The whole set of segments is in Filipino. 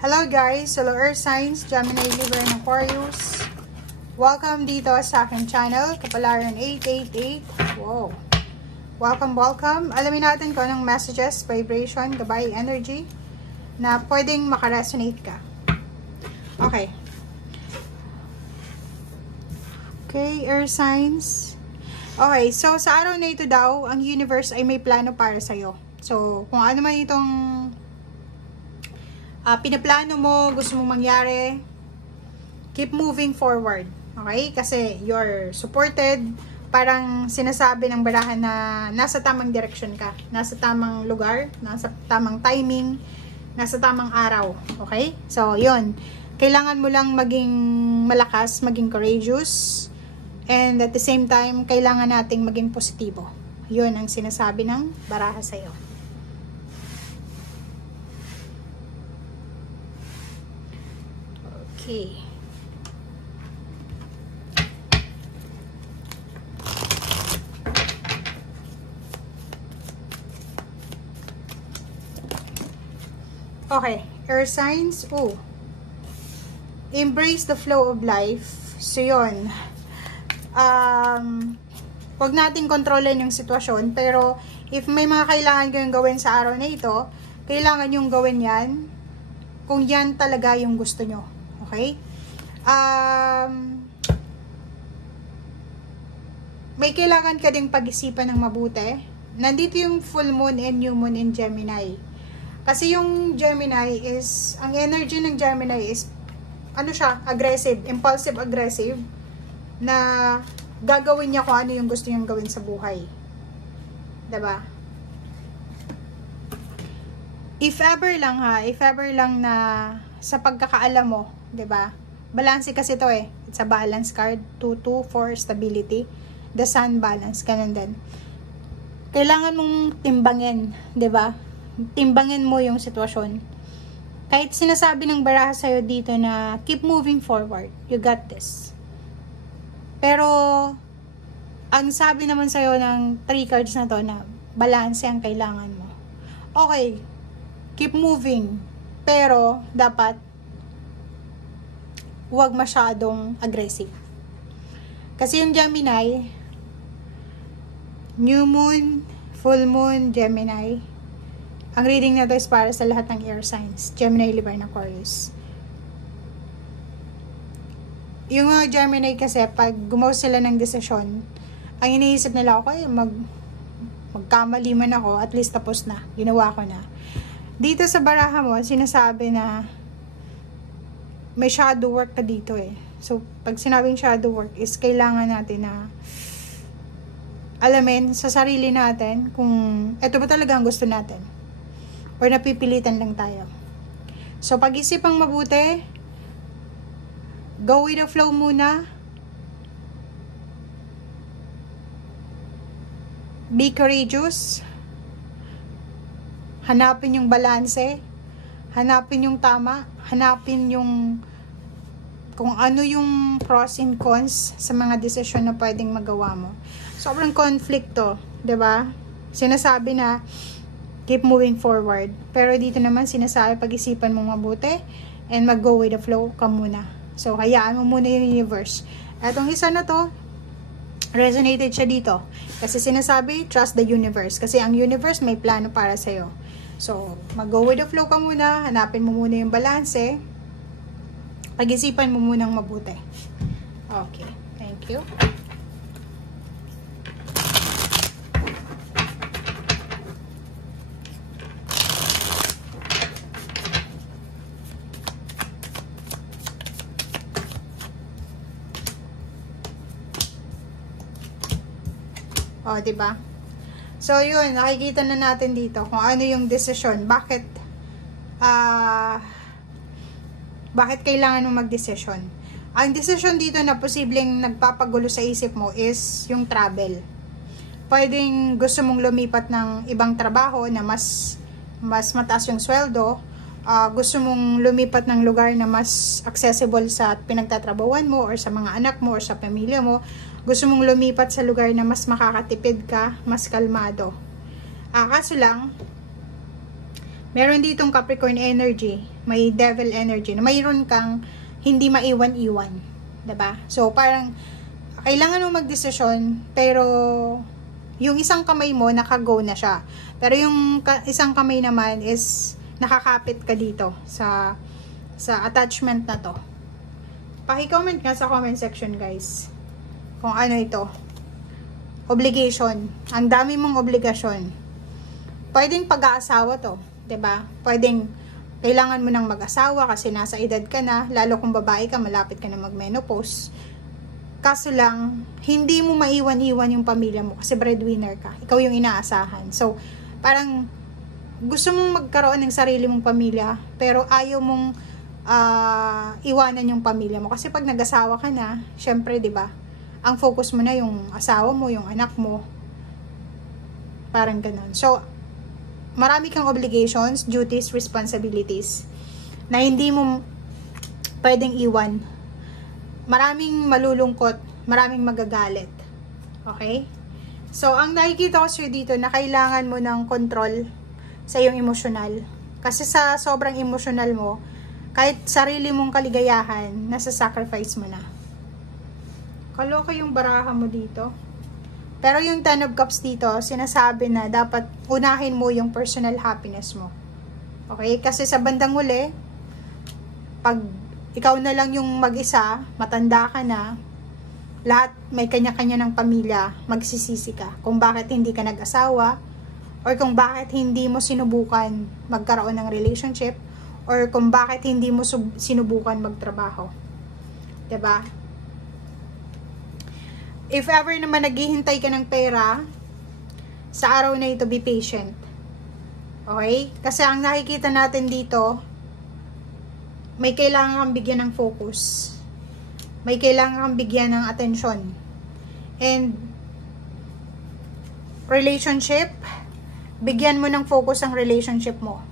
Hello guys, hello Earth Signs, Gemini, Libra, and Aquarius. Welcome dito sa aking channel, Kapalaran 888. Wow. Welcome. Alamin natin kung anong messages, vibration, gabay, energy na pwedeng makaresonate ka. Okay. Okay, Earth Signs. Okay, so sa araw na ito daw, ang universe ay may plano para sa'yo. So, kung ano man itong pinaplano mo, gusto mong mangyari, keep moving forward. Okay? Kasi you're supported. Parang sinasabi ng barahan na nasa tamang direction ka. Nasa tamang lugar, nasa tamang timing, nasa tamang araw. Okay? So, yun. Kailangan mo lang maging malakas, maging courageous. And at the same time, kailangan nating maging positibo. Yun ang sinasabi ng baraha sa'yo. Okay. Okay, Earth Signs. Oh. Embrace the flow of life. So, yun. Huwag natin kontrolin yung sitwasyon. Pero, if may mga kailangan kayong gawin sa araw na ito, kailangan yung gawin yan kung yan talaga yung gusto nyo. Okay? May kailangan ka ding pag-isipan ng mabuti. Nandito yung full moon and new moon in Gemini. Kasi yung Gemini is, ang energy ng Gemini is, ano siya, aggressive, impulsive aggressive, na gagawin niya kung ano yung gusto niyang gawin sa buhay. Diba? If ever lang na sa pagkakaalam mo, 'di ba? Balance kasi to eh. It's a balance card, 2-2 for stability. The sun balance ganun din. Kailangan mong timbangin, 'di ba? Timbangin mo yung sitwasyon. Kahit sinasabi ng baraha sa'yo dito na keep moving forward, you got this. Pero ang sabi naman sa'yo ng 3 cards na to na balance ang kailangan mo. Okay, keep moving. Pero, dapat, huwag masyadong aggressive. Kasi yung Gemini, new moon, full moon, Gemini, ang reading na to is para sa lahat ng air signs. Gemini, Libra, and Aquarius. Yung mga Gemini kasi, pag gumawa sila ng desisyon, ang iniisip nila, okay, magkamali man ako, at least tapos na. Ginawa ko na. Dito sa baraha mo, sinasabi na may shadow work ka dito eh. So, pag sinabing shadow work is kailangan natin na alamin sa sarili natin kung ito ba talaga ang gusto natin. Or napipilitan lang tayo. So, pag-isipang mabuti, go with the flow muna. Be courageous. Hanapin yung balanse, hanapin yung tama, hanapin yung kung ano yung pros and cons sa mga desisyon na pwedeng magawa mo. Sobrang conflict to, 'di ba? Sinasabi na keep moving forward. Pero dito naman sinasabi pag-isipan mo mabuti and mag-go with the flow ka muna. So, hayaan mo muna yung universe. Etong isa na to, resonated siya dito. Kasi sinasabi, trust the universe. Kasi ang universe may plano para sa'yo. So, mag-go with the flow ka muna. Hanapin mo muna yung balanse. Pag-isipan mo munang mabuti. Okay. Thank you. O, diba? So, yun, nakikita na natin dito kung ano yung desisyon. Bakit kailangan mo mag-desisyon? Ang desisyon dito na posibleng nagpapagulo sa isip mo is yung travel. Pwedeng gusto mong lumipat ng ibang trabaho na mas mataas yung sweldo. Gusto mong lumipat ng lugar na mas accessible sa pinagtatrabahuan mo or sa mga anak mo or sa pamilya mo. Gusto mong lumipat sa lugar na mas makakatipid ka, mas kalmado. Kaso lang, Meron ditong Capricorn energy, may Devil energy, na mayroon kang hindi maiwan-iwan. Diba? So, parang, kailangan mo magdesisyon, pero, yung isang kamay mo, nakago na siya. Pero yung isang kamay naman is, nakakapit ka dito, sa attachment na to. Paki-comment nga sa comment section, guys, kung ano ito. Obligation. Ang dami mong obligasyon. Pwedeng pag-aasawa to. 'Di ba? Pwedeng kailangan mo nang mag-asawa kasi nasa edad ka na, lalo kung babae ka, malapit ka na mag-menopause. Kaso lang, hindi mo maiwan-iwan yung pamilya mo kasi breadwinner ka. Ikaw yung inaasahan. So, parang gusto mong magkaroon ng sarili mong pamilya, pero ayaw mong iwanan yung pamilya mo. Kasi pag nag-asawa ka na, syempre, 'di ba? Ang focus mo na yung asawa mo, yung anak mo. Parang ganun. So, marami kang obligations, duties, responsibilities na hindi mo pwedeng iwan. Maraming malulungkot, maraming magagalit. Okay? So, ang nakikita ko sa'yo dito na kailangan mo ng control sa iyong emosyonal. Kasi sa sobrang emosyonal mo, kahit sarili mong kaligayahan, nasa sacrifice mo na. Kaloka yung baraha mo dito. Pero yung Ten of Cups dito, sinasabi na dapat unahin mo yung personal happiness mo. Okay? Kasi sa bandang uli, pag ikaw na lang yung mag-isa, matanda ka na, lahat may kanya-kanya ng pamilya, magsisisi ka. Kung bakit hindi ka nag-asawa, or kung bakit hindi mo sinubukan magkaroon ng relationship, or kung bakit hindi mo sinubukan magtrabaho. 'Di ba? If ever naman naghihintay ka ng pera, sa araw na ito, be patient. Okay? Kasi ang nakikita natin dito, may kailangan kang bigyan ng focus. May kailangan kang bigyan ng atensyon. And, relationship, bigyan mo ng focus ang relationship mo.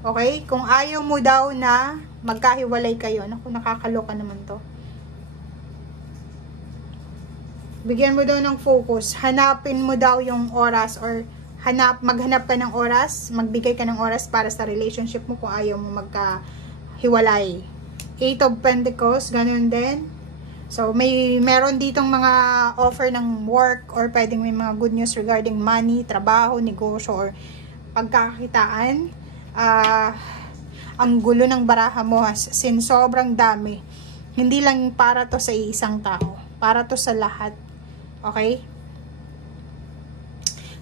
Okay? Kung ayaw mo daw na magkahiwalay kayo, naku, nakakaloka naman to. Bigyan mo daw ng focus, hanapin mo daw yung oras, or maghanap ka ng oras, magbigay ka ng oras para sa relationship mo kung ayaw mo magkahiwalay. Eight of Pentacles, ganun din. So, meron ditong mga offer ng work, or pwedeng may mga good news regarding money, trabaho, negosyo, or pagkakakitaan. Ang gulo ng baraha mo, sin sobrang dami. Hindi lang para to sa isang tao, para to sa lahat. Okay?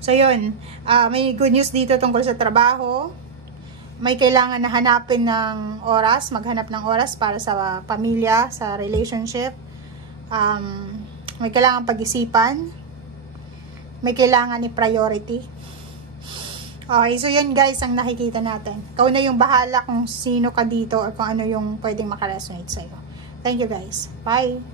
So, yun. May good news dito tungkol sa trabaho. May kailangan na hanapin ng oras, maghanap ng oras para sa pamilya, sa relationship. May kailangan pag-isipan. May kailangan i-priority. Okay, so yun guys ang nakikita natin. Ikaw na yung bahala kung sino ka dito or kung ano yung pwedeng makaresonate sa'yo. Thank you guys. Bye!